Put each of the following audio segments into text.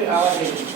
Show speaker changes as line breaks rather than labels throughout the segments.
Gracias.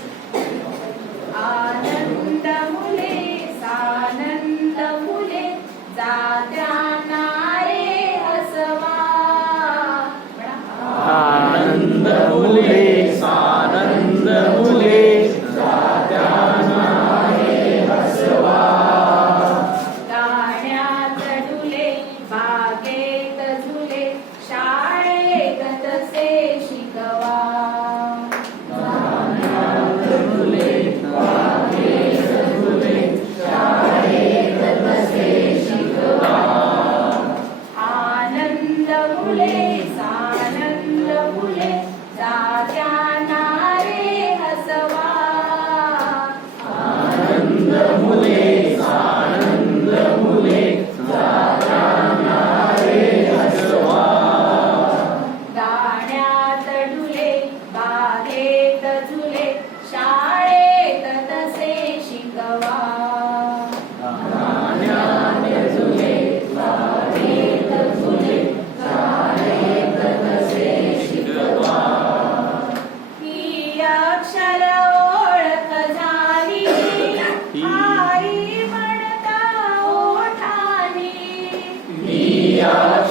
love.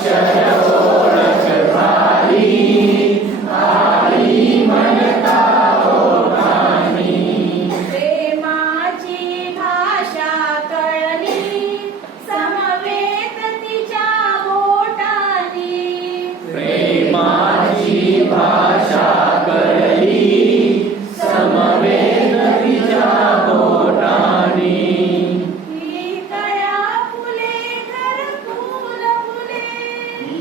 Church.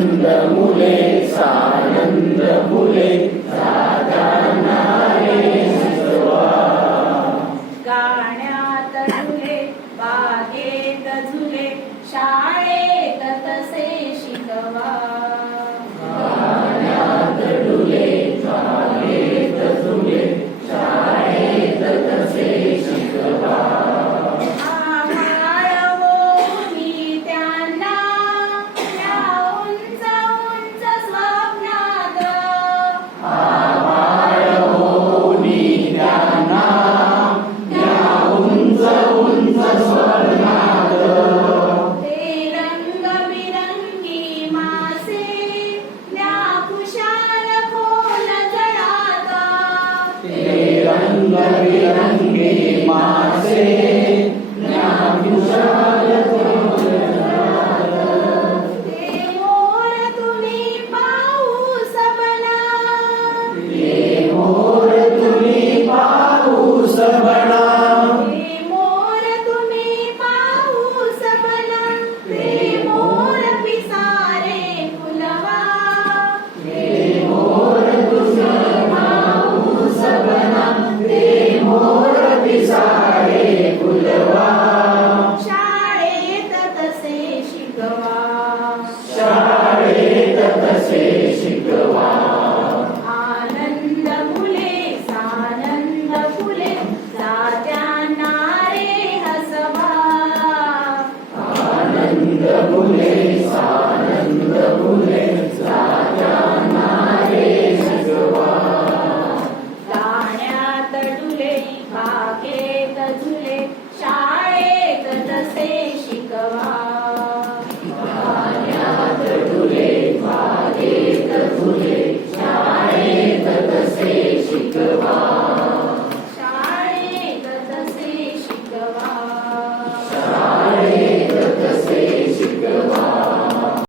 सानंद मुले
सानंद मुले साधानारे
गाण्यात झुले बागेत झुले शाळेत तसे शिकवा
Maria